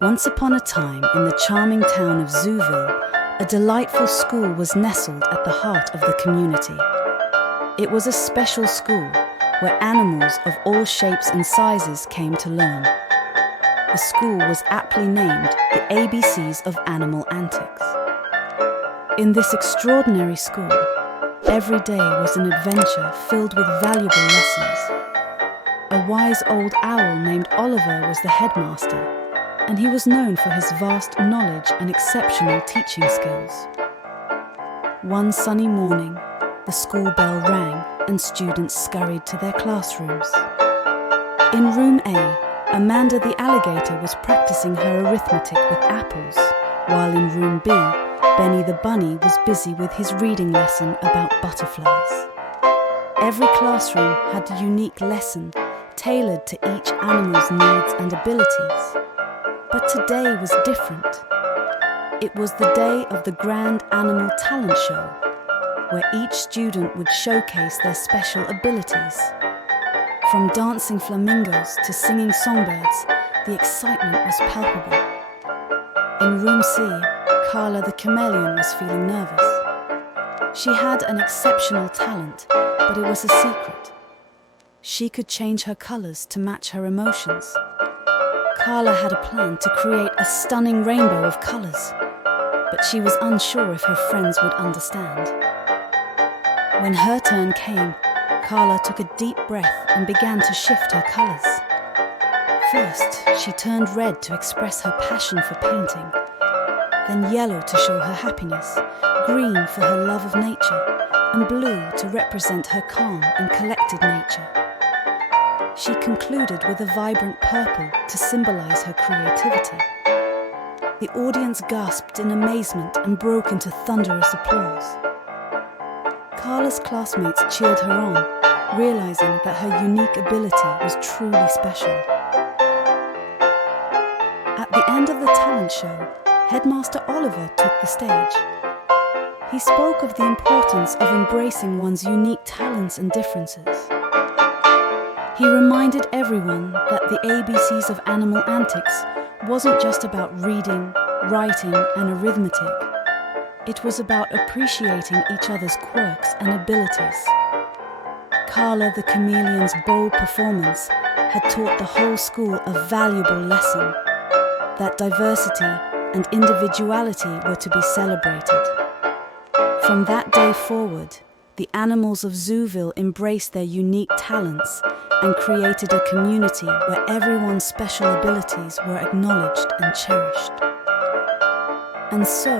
Once upon a time, in the charming town of Zouville, a delightful school was nestled at the heart of the community. It was a special school where animals of all shapes and sizes came to learn. The school was aptly named the ABCs of Animal Antics. In this extraordinary school, every day was an adventure filled with valuable lessons. A wise old owl named Oliver was the headmaster, and he was known for his vast knowledge and exceptional teaching skills. One sunny morning, the school bell rang and students scurried to their classrooms. In room A, Amanda the alligator was practicing her arithmetic with apples, while in room B, Benny the bunny was busy with his reading lesson about butterflies. Every classroom had a unique lesson tailored to each animal's needs and abilities. But today was different. It was the day of the Grand Animal Talent Show, where each student would showcase their special abilities. From dancing flamingos to singing songbirds, the excitement was palpable. In room C, Carla the chameleon was feeling nervous. She had an exceptional talent, but it was a secret. She could change her colours to match her emotions. Carla had a plan to create a stunning rainbow of colours, but she was unsure if her friends would understand. When her turn came, Carla took a deep breath and began to shift her colours. First, she turned red to express her passion for painting, then yellow to show her happiness, green for her love of nature, and blue to represent her calm and collected nature. She concluded with a vibrant purple to symbolise her creativity. The audience gasped in amazement and broke into thunderous applause. Carla's classmates cheered her on, realising that her unique ability was truly special. At the end of the talent show, Headmaster Oliver took the stage. He spoke of the importance of embracing one's unique talents and differences. He reminded everyone that the ABCs of Animal Antics wasn't just about reading, writing, and arithmetic. It was about appreciating each other's quirks and abilities. Carla the chameleon's bold performance had taught the whole school a valuable lesson, that diversity and individuality were to be celebrated. From that day forward, the animals of Zouville embraced their unique talents and created a community where everyone's special abilities were acknowledged and cherished. And so,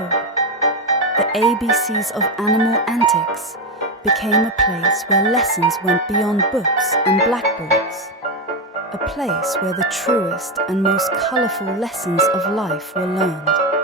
the ABCs of Animal Antics became a place where lessons went beyond books and blackboards, a place where the truest and most colourful lessons of life were learned.